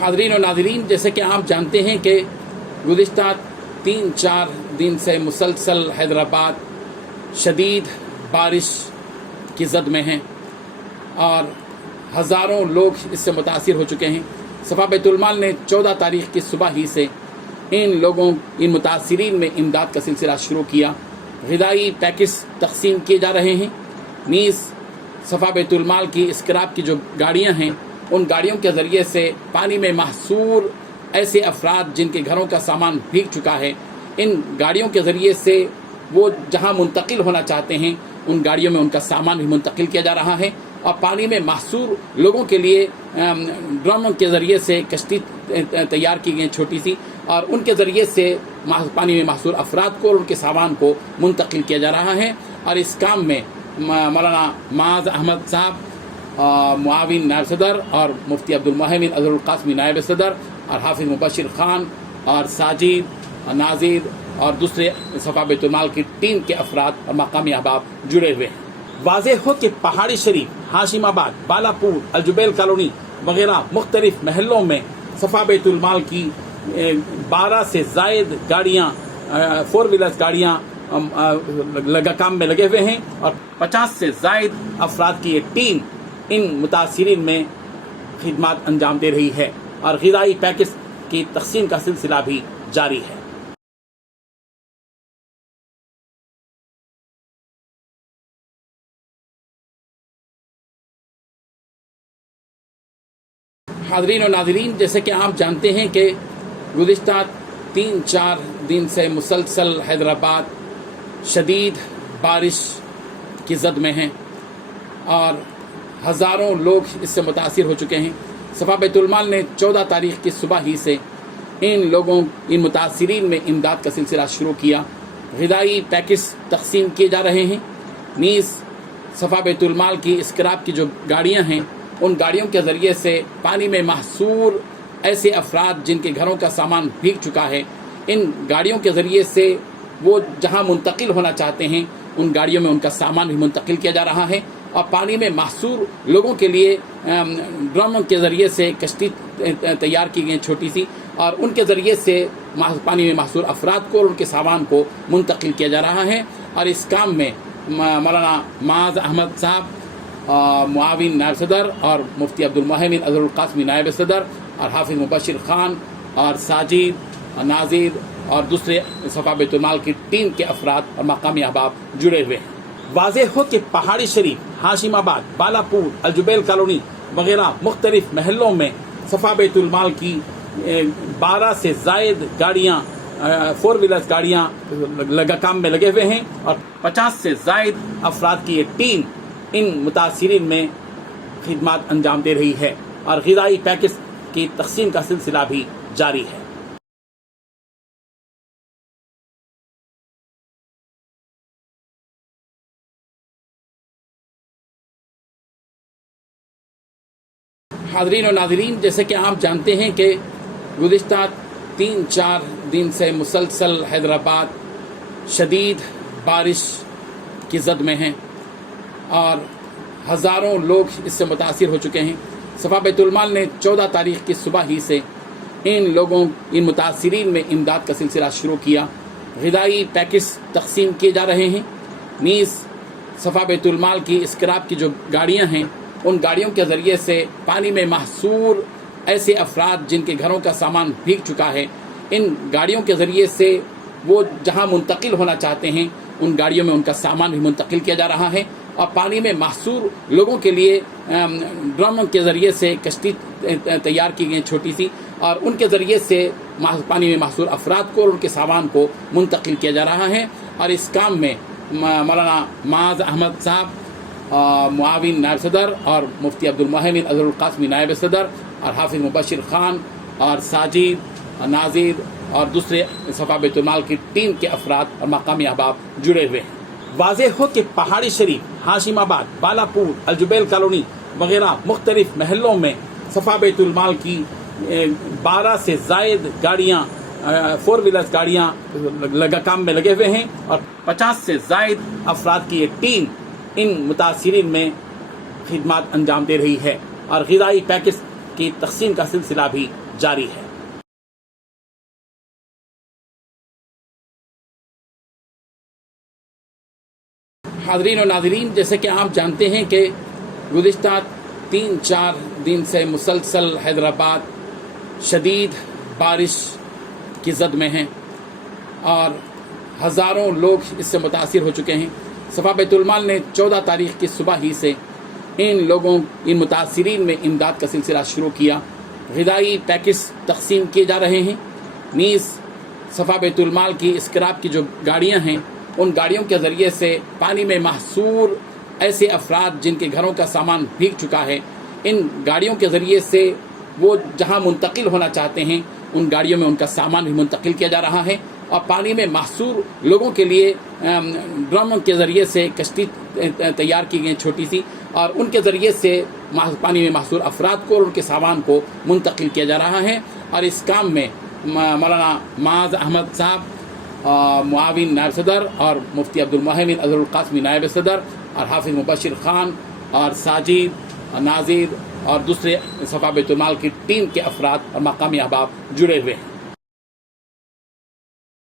حاضرین و ناظرین، جیسے کہ آپ جانتے ہیں کہ گزشتہ 3-4 دن سے مسلسل حیدرآباد شدید بارش کی زد میں ہیں اور ہزاروں لوگ اس سے متاثر ہو چکے ہیں۔ صفا بیت المال نے 14 تاریخ کی صبح ہی سے ان متاثرین میں امداد کا سلسلہ شروع کیا۔ غذائی پیکج تقسیم کیے جا رہے ہیں۔ نیز صفا بیت المال کی اسکراپ کی جو گاڑیاں ہیں، ان گاڑیوں کے ذریعے سے پانی میں محصور ایسے افراد جن کے گھروں کا سامان بھیگ چکا ہے، ان گاڑیوں کے ذریعے سے وہ جہاں منتقل ہونا چاہتے ہیں ان گاڑیوں میں ان کا سامان بھی منتقل کیا جا رہا ہے، اور پانی میں محصور لوگوں کے لیے ڈرم کے ذریعے سے کشتی تیار کی گئی چھوٹی سی، اور ان کے ذریعے سے پانی میں محصور افراد کو اور ان کے سامان کو منتقل کیا جا رہا ہے۔ اور اس کام میں مولانا معاذ احمد صاحب معاون نائب صدر اور مفتی عبدالمحمد اظہر القاسمی نائب صدر اور حافظ مبشر خان اور ساجد اور ناظر اور دوسرے صفا بیت المال کی ٹیم کے افراد اور مقامی احباب جڑے ہوئے ہیں۔ واضح ہو کہ پہاڑی شریف، ہاشم آباد، بالا پور، الجبیل کالونی وغیرہ مختلف محلوں میں صفا بیت المال کی 12 سے زائد گاڑیاں 4 ویلرز گاڑیاں کام میں لگے ہوئے ہیں، اور 50 سے زائد افراد کی ایک ٹیم ان متاثرین میں خدمات انجام دے رہی ہے، اور غذائی پیکج کی تقسیم کا سلسلہ بھی جاری ہے۔ حاضرین و ناظرین، جیسے کہ آپ جانتے ہیں کہ گزشتہ 3-4 دن سے مسلسل حیدرآباد شدید بارش کی زد میں ہیں اور ہزاروں لوگ اس سے متاثر ہو چکے ہیں۔ صفا بیت المال نے 14 تاریخ کی صبح ہی سے ان متاثرین میں امداد کا سلسلہ شروع کیا۔ غذائی پیکج تقسیم کیے جا رہے ہیں۔ نیز صفا بیت المال کی اسکراپ کی جو گاڑیاں ہیں، ان گاڑیوں کے ذریعے سے پانی میں محصور ایسے افراد جن کے گھروں کا سامان بھیگ چکا ہے، ان گاڑیوں کے ذریعے سے وہ جہاں منتقل ہونا چاہتے ہیں ان گاڑیوں میں ان کا سامان بھی منتقل کیا جا رہا ہے، اور پانی میں محصور لوگوں کے لیے ڈرم کے ذریعے سے کشتی تیار کی گئی چھوٹی سی، اور ان کے ذریعے سے پانی میں محصور افراد کو اور ان کے سامان کو منتقل کیا جا رہا ہے۔ اور اس کام میں مولانا معاذ احمد صاحب معاون نائب صدر اور مفتی عبدالمحمد اظہر القاسمی نائب صدر اور حافظ مبشر خان اور ساجد اور ناظر اور دوسرے صفا بیت المال کی ٹیم کے افراد اور مقامی احباب جڑے ہوئے ہیں۔ واضح ہو کہ پہاڑی شریف، ہاشم آباد، بالا پور، الجبیل کالونی وغیرہ مختلف محلوں میں صفا بیت المال کی 12 سے زائد گاڑیاں 4 ویلرز گاڑیاں کام میں لگے ہوئے ہیں، اور 50 سے زائد افراد کی ایک ٹیم ان متاثرین میں خدمات انجام دے رہی ہے، اور غذائی پیکج کی تقسیم کا سلسلہ بھی جاری ہے۔ حاضرین و ناظرین، جیسے کہ آپ جانتے ہیں کہ گزشتہ 3-4 دن سے مسلسل حیدرآباد شدید بارش کی زد میں ہیں اور ہزاروں لوگ اس سے متاثر ہو چکے ہیں۔ صفا بیت المال نے 14 تاریخ کی صبح ہی سے ان متاثرین میں امداد کا سلسلہ شروع کیا۔ غذائی پیکج تقسیم کیے جا رہے ہیں۔ نیز صفا بیت المال کی اسکراپ کی جو گاڑیاں ہیں، ان گاڑیوں کے ذریعے سے پانی میں محصور ایسے افراد جن کے گھروں کا سامان بھیگ چکا ہے، ان گاڑیوں کے ذریعے سے وہ جہاں منتقل ہونا چاہتے ہیں ان گاڑیوں میں ان کا سامان بھی منتقل کیا جا رہا ہے، اور پانی میں محصور لوگوں کے لیے ڈرم کے ذریعے سے کشتی تیار کی گئی چھوٹی سی، اور ان کے ذریعے سے پانی میں محصور افراد کو اور ان کے سامان کو منتقل کیا جا رہا ہے۔ اور اس کام میں مولانا معاذ احمد صاحب معاون نائب صدر اور مفتی عبدالمحمد اظہر القاسمی نائب صدر اور حافظ مبشر خان اور ساجد اور ناظر اور دوسرے صفا بیت المال کی ٹیم کے افراد اور مقامی احباب جڑے ہوئے ہیں۔ واضح ہو کہ پہاڑی شریف، ہاشم آباد، بالا پور، الجبیل کالونی وغیرہ مختلف محلوں میں صفا بیت المال کی 12 سے زائد گاڑیاں 4 ویلرز گاڑیاں کام میں لگے ہوئے ہیں، اور 50 سے زائد افراد کی ایک ٹیم ان متاثرین میں خدمات انجام دے رہی ہے، اور غذائی پیکج کی تقسیم کا سلسلہ بھی جاری ہے۔ حاضرین و ناظرین، جیسے کہ آپ جانتے ہیں کہ گزشتہ 3-4 دن سے مسلسل حیدرآباد شدید بارش کی زد میں ہیں اور ہزاروں لوگ اس سے متاثر ہو چکے ہیں۔ صفا بیت المال نے 14 تاریخ کی صبح ہی سے ان متاثرین میں امداد کا سلسلہ شروع کیا۔ غذائی پیکٹس تقسیم کیے جا رہے ہیں۔ نیز صفا بیت المال کی اسکراپ کی جو گاڑیاں ہیں، ان گاڑیوں کے ذریعے سے پانی میں محصور ایسے افراد جن کے گھروں کا سامان بھیگ چکا ہے، ان گاڑیوں کے ذریعے سے وہ جہاں منتقل ہونا چاہتے ہیں ان گاڑیوں میں ان کا سامان بھی منتقل کیا جا رہا ہے، اور پانی میں محصور لوگوں کے لیے ڈرم کے ذریعے سے کشتی تیار کی گئی چھوٹی سی، اور ان کے ذریعے سے پانی میں محصور افراد کو اور ان کے سامان کو منتقل کیا جا رہا ہے۔ اور اس کام میں مولانا معاذ احمد صاحب معاون نائب صدر اور مفتی عبدالمحمد اظہر القاسمی نائب صدر اور حافظ مبشر خان اور ساجد اور ناظر اور دوسرے صفا بیت المال کی ٹیم کے افراد اور مقامی احباب جڑے ہوئے ہیں۔